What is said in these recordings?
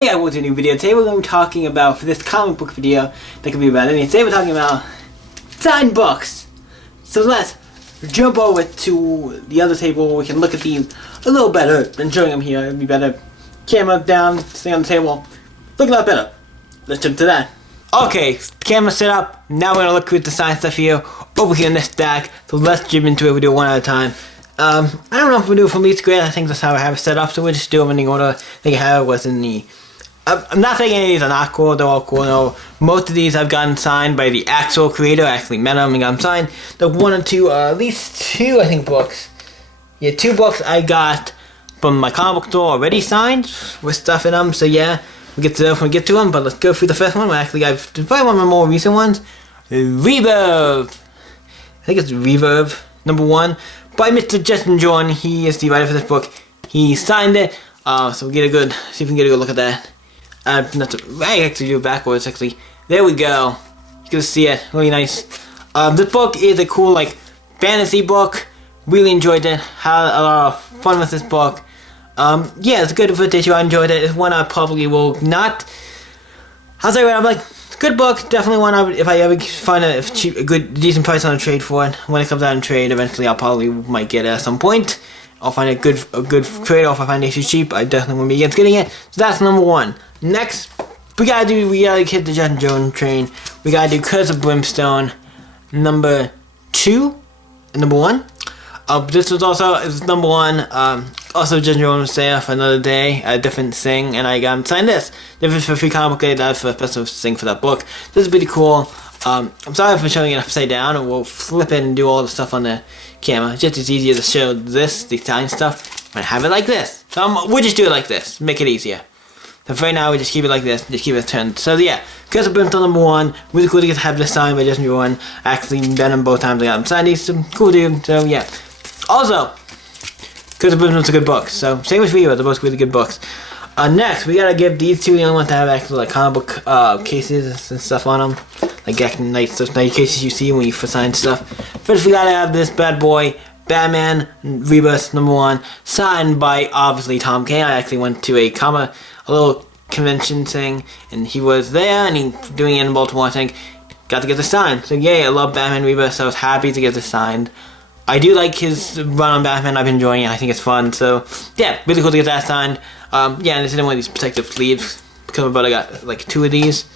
Hey, welcome to a new video. Today we're going to be talking about, for this comic book video, that could be about anything. Today we're talking about signed books. So let's jump over to the other table. We can look at these a little better than showing them here. It'd be better. Camera down, stay on the table. Look a lot better. Let's jump to that. Okay, camera set up. Now we're going to look at the signed stuff here, over here in this stack. So let's jump into it. We'll do it one at a time. I don't know if we'll do it from least to great. I think that's how I have it set up. So we'll just do them in the order. I think how it was in the... I'm not saying any of these are not cool, they're all cool. No, most of these I've gotten signed by the actual creator. I actually met him and got them signed. The one or two, at least two, I think, books. Yeah, 2 books I got from my comic book store already signed with stuff in them. So yeah, we'll get to those when we get to them. But let's go through the first one. Actually, I've probably one of my more recent ones. Reverb. I think it's Reverb, #1, by Mr. Justin Jordan. He is the writer for this book. He signed it. So we'll get a good, see if we can get a good look at that. I actually do it backwards, actually. There we go. You can see it. Really nice. This book is a cool, like, fantasy book. Really enjoyed it. Had a lot of fun with this book. Yeah, it's a good first issue. I enjoyed it. It's one I probably will not... I'll say I'm like, good book. Definitely one if I ever find a decent price on a trade for it. When it comes out in trade, eventually I'll probably might get it at some point. I'll find a good trade off. If I find it cheap, I definitely won't be against getting it. So that's #1. Next, we gotta hit the Justin Jordan train. We gotta do Curse of Brimstone, #2, #1. This was also #1. Also, Justin Jordan was there for another day, a different thing, and I got him signed this. This is for free comic book day. That's for a special thing for that book. This is pretty cool. I'm sorry for showing it upside down, and we'll flip it and do all the stuff on the camera. It's just as easier to show this, the signed stuff, and have it like this. So we'll just do it like this, make it easier. So for right now, we just keep it like this, just keep it turned. So yeah, Curse of Brimstone #1, really cool to get to have this signed by Justin Jordan. I actually met him both times I got him signed. He's some cool dude, so yeah. Also, Curse of Brimstone's a good book, so same with Rio, they're both really good books. Next, we gotta give these two the only ones to have actual like comic book cases and stuff on them. Like nice cases you see when you sign stuff. First, we gotta have this bad boy, Batman Rebirth #1, signed by obviously Tom King. I actually went to a little convention thing, and he was there, and he doing it in Baltimore, I think. Got to get this signed. So yay, I love Batman Rebirth, so I was happy to get this signed. I do like his run on Batman. I've been enjoying it. I think it's fun. So yeah, really cool to get that signed. Yeah, and this is one of these protective sleeves. Because my brother got like 2 of these.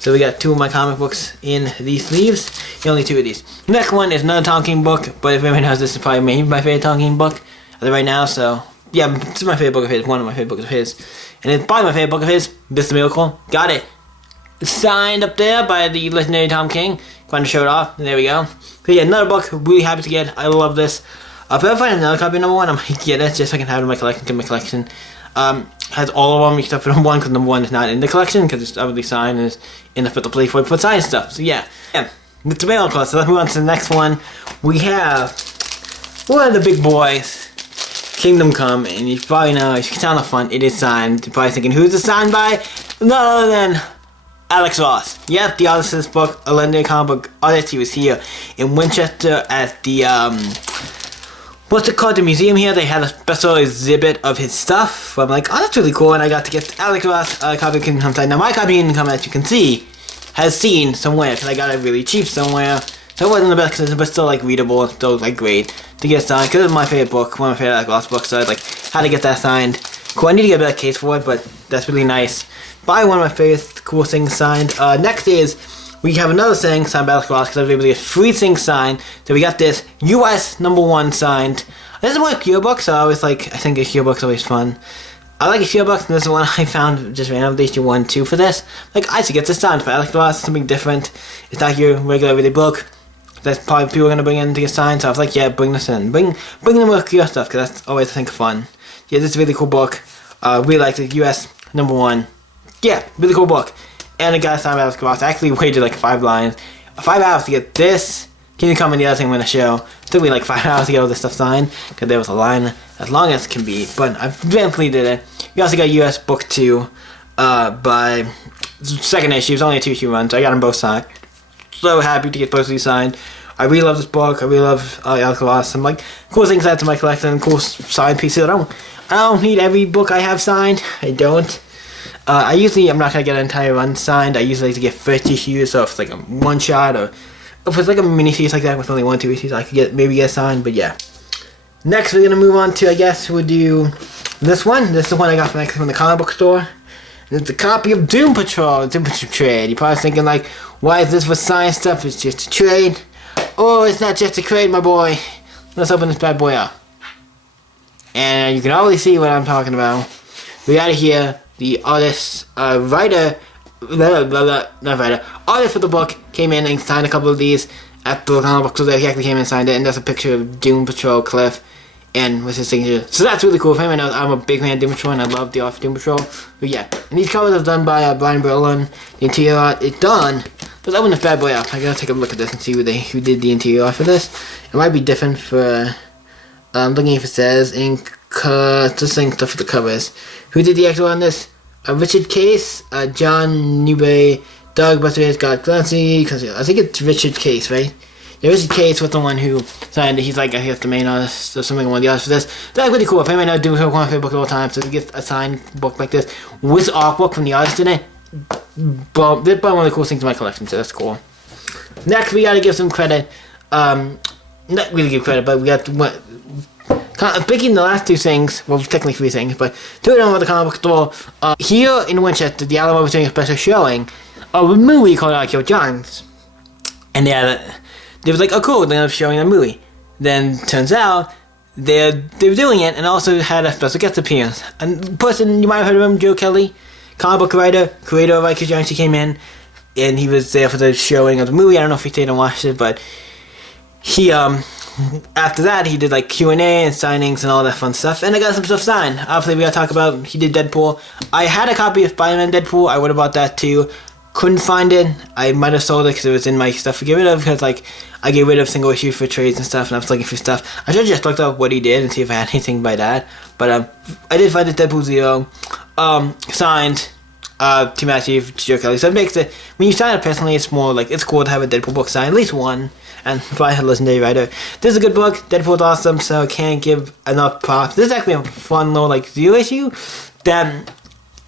So we got 2 of my comic books in these sleeves. Only 2 of these. The next one is another Tom King book, but if everyone knows, this is probably maybe my favorite Tom King book as of right now. So yeah, this is my favorite book of his. One of my favorite books of his. And it's probably my favorite book of his, Mr. Miracle. Got it. It's signed up there by the legendary Tom King. Going to show it off. There we go. So yeah, another book. Really happy to get. I love this. If I ever find another copy of #1, I might get it just so I can have it in my collection. Get my collection. Has all of them except for #1 because #1 is not in the collection because it's obviously signed and it's in the physical place for signed stuff. So yeah, Mr. Miracle. So let's move on to the next one. We have one of the big boys. Kingdom Come, and you probably know, you can tell on the front, it is signed. You're probably thinking, who's it signed by? None other than Alex Ross. Yep, the artist of this book, a legendary comic book artist. He was here in Winchester at the, what's it called, the museum here. They had a special exhibit of his stuff. So I'm like, oh, that's really cool, and I got to get Alex Ross a copy of Kingdom Come signed. Now, my copy of Kingdom Come, as you can see, has seen somewhere, because I got it really cheap somewhere. So it wasn't the best condition, but still like readable, still like great to get signed. Because it's my favorite book, one of my favorite Lost books, so I like had to get that signed. Cool, I need to get a better case for it, but that's really nice. Probably one of my favorite cool things signed. Next is we have another thing signed by Alex Ross because I was able to get 3 things signed. So we got this US #1 signed. This is one of your books, so I always like. I think a Q book's always fun. I like a few books, and this is one I found just randomly issue 1, 2 for this. Like I should get this signed by Alex Ross, something different. It's not your regular everyday book. That's probably people are gonna bring in to get signed. So I was like, yeah, bring this in, bring them with your stuff, because that's always I think fun. Yeah, this is a really cool book. Really like the US #1. Yeah, really cool book. And the guy signed by Alex Ross. I actually waited like 5 hours to get this. Can you come in the other thing I'm gonna show? It took me like 5 hours to get all this stuff signed because there was a line as long as can be. But I eventually did it. We also got US book 2 by second issue. It was only a 2-issue run, so I got them both signed. So happy to get both of these signed. I really love this book. I really love Alex Ross. Some like cool things added to my collection, cool signed pieces. I don't need every book I have signed. I don't. I'm not gonna get an entire run signed. I usually like to get first issues, so if it's like a one shot or if it's like a mini series like that with only 1-2 issues, I could maybe get signed. But yeah. Next, we're gonna move on to, I guess we'll do this one. This is the one I got from the comic book store. And it's a copy of Doom Patrol trade. You're probably thinking like, why is this for science stuff? It's just a trade. Oh, it's not just a trade, my boy. Let's open this bad boy up. And you can always see what I'm talking about. We got here the artist, artist for the book came in and signed a couple of these at the comic book store. He actually came in and signed it, and that's a picture of Doom Patrol Cliff and with his signature. So that's really cool for him, and I'm a big fan of Doom Patrol, and I love the art of Doom Patrol. But yeah, and these covers are done by Brian Berlin. The interior art is done. Let's open this bad boy up. I gotta take a look at this and see who did the interior art for this. It might be different for. Looking if it says ink, just ink stuff for the covers. Who did the actual on this? Richard Case, John Newberry, Doug Buster, Scott Clancy. I think it's Richard Case, right? Yeah, Richard Case was the one who signed it. He's like, I guess the main artist or something, one of the artists for this. That's really cool. If anyone knows, do one of my favorite books of all time. So to get a signed book like this with artwork from the artist in it, boom, this is one of the coolest things in my collection. So that's cool. Next, we gotta give some credit. Not really give credit, but we got picking the last two things, well, technically three things, but two of them were the comic book store. Here in Winchester, the Alamo was doing a special showing of a movie called I Kill Giants. And they was like, oh cool, they ended up showing a movie. Then turns out they were doing it and also had a special guest appearance. A person, you might have heard of him, Joe Kelly, comic book writer, creator of I Kill Giants. He came in and he was there for the showing of the movie. I don't know if he stayed and watched it, but he after that he did like Q&A and signings and all that fun stuff, and I got some stuff signed. Obviously we gotta talk about, he did Deadpool. I had a copy of Spider-Man Deadpool. I would have bought that too. Couldn't find it. I might have sold it because it was in my stuff to get rid of, because like I get rid of single issue for trades and stuff, and I was looking for stuff. I should have just looked up what he did and see if I had anything by that, but I did find the Deadpool 0 signed to Matthew Joe Kelly. So it makes it, when you sign it personally, it's more like, it's cool to have a Deadpool book signed, at least one. And by a legendary writer. This is a good book. Deadpool's awesome, so I can't give enough props. This is actually a fun little like 0 issue that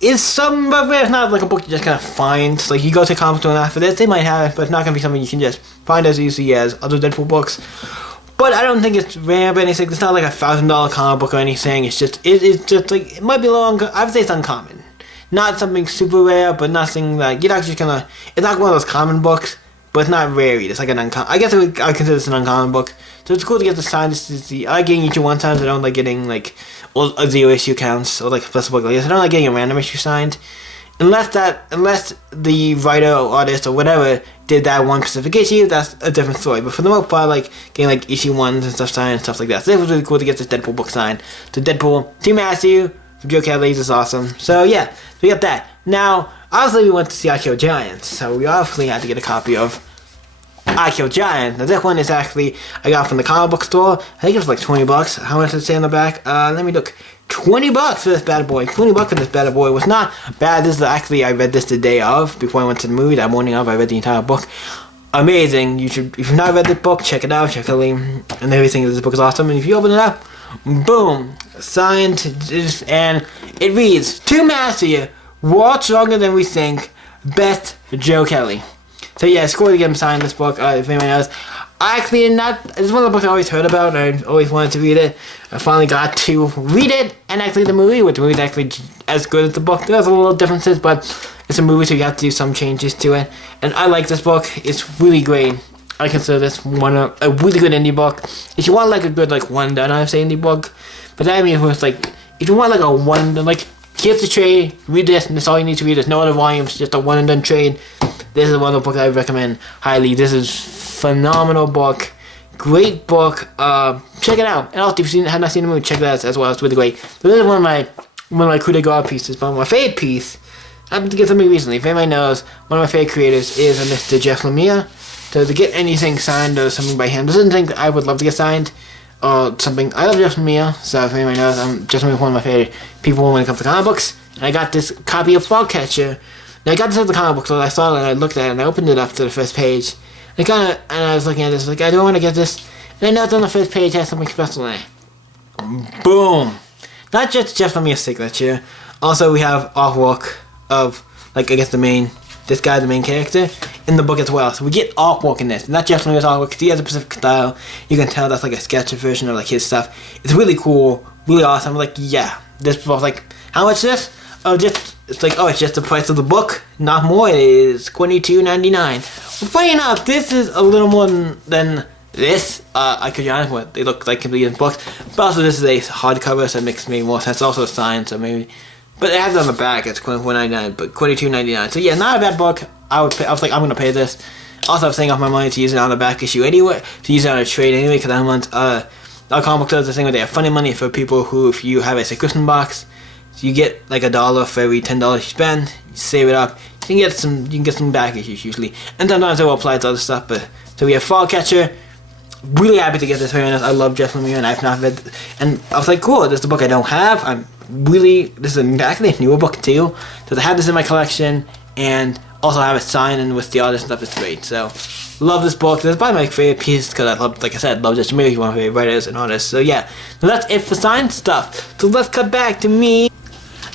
is some, but it's not like a book you just kind of find. Like you go to a comic store after this, they might have it, but it's not gonna be something you can just find as easily as other Deadpool books. But I don't think it's rare by anything. It's not like $1,000 comic book or anything. It's just it's just like, it might be long. I would say it's uncommon. Not something super rare, but nothing like you're not just gonna. It's not one of those common books. But it's not rare either. It's like an uncommon. I guess I consider this an uncommon book. So it's cool to get the sign. I like getting each one times. I don't like getting like a 0 issue counts or like a special book like this. I don't like getting a random issue signed, unless the writer or artist or whatever did that one specific issue. That's a different story. But for the most part, like getting like issue 1s and stuff signed and stuff like that. So it was really cool to get this Deadpool book signed. So Deadpool, Team Matthew from Joe Kelly is awesome. So yeah, so we got that. Now, obviously we went to see I Kill Giants, so we obviously had to get a copy of I Kill Giants. Now this one is actually, I got from the comic book store. I think it was like $20. How much does it say on the back? Let me look. $20 for this bad boy. $20 for this bad boy was not bad. This is actually, I read this the day of, before I went to the movie. That morning of, I read the entire book. Amazing. You should, if you've not read the book, check it out. Check the link and everything. This book is awesome. And if you open it up, boom, signed, and it reads, "To Matthew, World Stronger Than We Think, Best Joe Kelly." So yeah, it's cool to get him signed this book. If anyone knows, I actually did not. It's one of the books I always heard about, and I always wanted to read it. I finally got to read it, and actually the movie, which the movie is actually as good as the book. There's a little differences, but it's a movie, so you have to do some changes to it. And I like this book. It's really great. I consider this one a really good indie book. If you want like a good like one done, I would say indie book. But that means it's like, if you want like a one done, like here's the trade, read this, and that's all you need to read. There's no other volumes, just a one and done trade. This is one of the books I recommend highly. This is phenomenal book, great book. Check it out. And also, if you have not seen the movie, check that out as well. It's really great. So this is one of my coup de grace pieces. But my favorite piece, I happened to get something recently. If anybody knows, one of my favorite creators is a Mr. Jeff Lemire. So to get anything signed or something by him, doesn't think I would love to get signed or something. I love Jeff Lemire, so if anybody knows, I'm just one of my favorite people when it comes to comic books. And I got this copy of Fogcatcher. Now I got this at the comic book, so I saw it and I looked at it and I opened it up to the first page. And I was looking at this, like I don't want to get this. And I noticed on the first page has something special in it. Boom! Not just Jeff Lemire's signature. Also we have artwork of, like, I guess this guy's the main character in the book as well. So we get artwork in this. Not just when it's artwork, because he has a specific style. You can tell that's like a sketch version of like his stuff. It's really cool, really awesome. Like, yeah, this book, like, how much is this? Oh, it's just the price of the book, not more. It is $22.99. Well, funny enough, this is a little more than this. I could be honest with, they look like completely different books. But also, this is a hardcover, so it makes maybe more sense. It's also a sign, so maybe. But it has it on the back. It's $24.99, but $22.99. So yeah, not a bad book. I was like, I'm gonna pay this. Also, I was saving off my money to use it on the back issue anyway, to use it on a trade anyway, because I want our comic book does the thing where they have funny money for people who, if you have a subscription box, so you get like $1 for every $10 you spend. You save it up. You can get some back issues usually, and sometimes they will apply to other stuff. But so we have Fall Catcher. Really happy to get this. Very honest, I love Jeff Lemire, and I've not read. And I was like, cool. This is a book I don't have. This is actually a newer book too. So to have this in my collection and also have it signed and with the artist and stuff is great. So love this book. This is probably my favorite piece because I love, like I said, love Jeff Lemire. He's one of my favorite writers and artists. So yeah, so that's it for signed stuff. So let's cut back to me.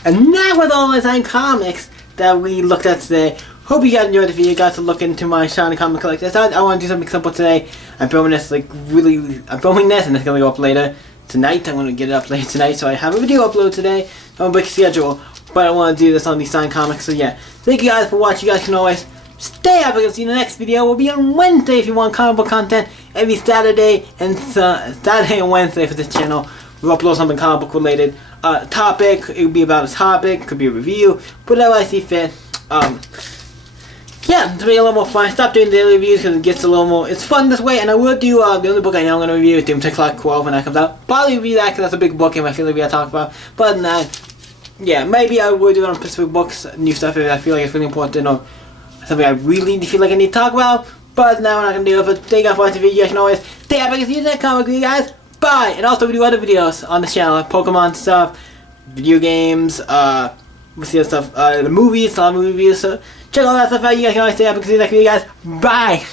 And now with all my signed comics that we looked at today, hope you guys enjoyed the video. Got to look into my shiny comic collection. I thought I want to do something simple today. I'm filming this I'm filming this and it's gonna go up later tonight. I'm gonna get it up later tonight, so I have a video upload today on a big schedule. But I want to do this on these signed comics. So yeah, thank you guys for watching. You guys can always stay happy. You'll see you in the next video. We'll be on Wednesday if you want comic book content. Every Saturday and Wednesday for this channel. We'll upload something comic book related. Topic. It would be about a topic. Could be a review. Whatever I see fit. Yeah, it's really a little more fun. Stop doing daily reviews because it gets a little more. It's fun this way, and I will do the other book I know I'm going to review is Doom 10 Clock 12 when that comes out. Probably review that because that's a big book and I feel like we gotta talk about. But yeah, maybe I will do it on specific books, new stuff if I feel like it's really important or something I really feel like I need to talk about. But now we're not going to do it. But thank you guys for watching the video. You can always stay happy because you that comic with you guys. Bye! And also we do other videos on the channel, like Pokemon stuff, video games, what's the other stuff, the movies, a lot of movie reviews. So check all that stuff out. You guys can always stay happy because you that video, guys. Bye!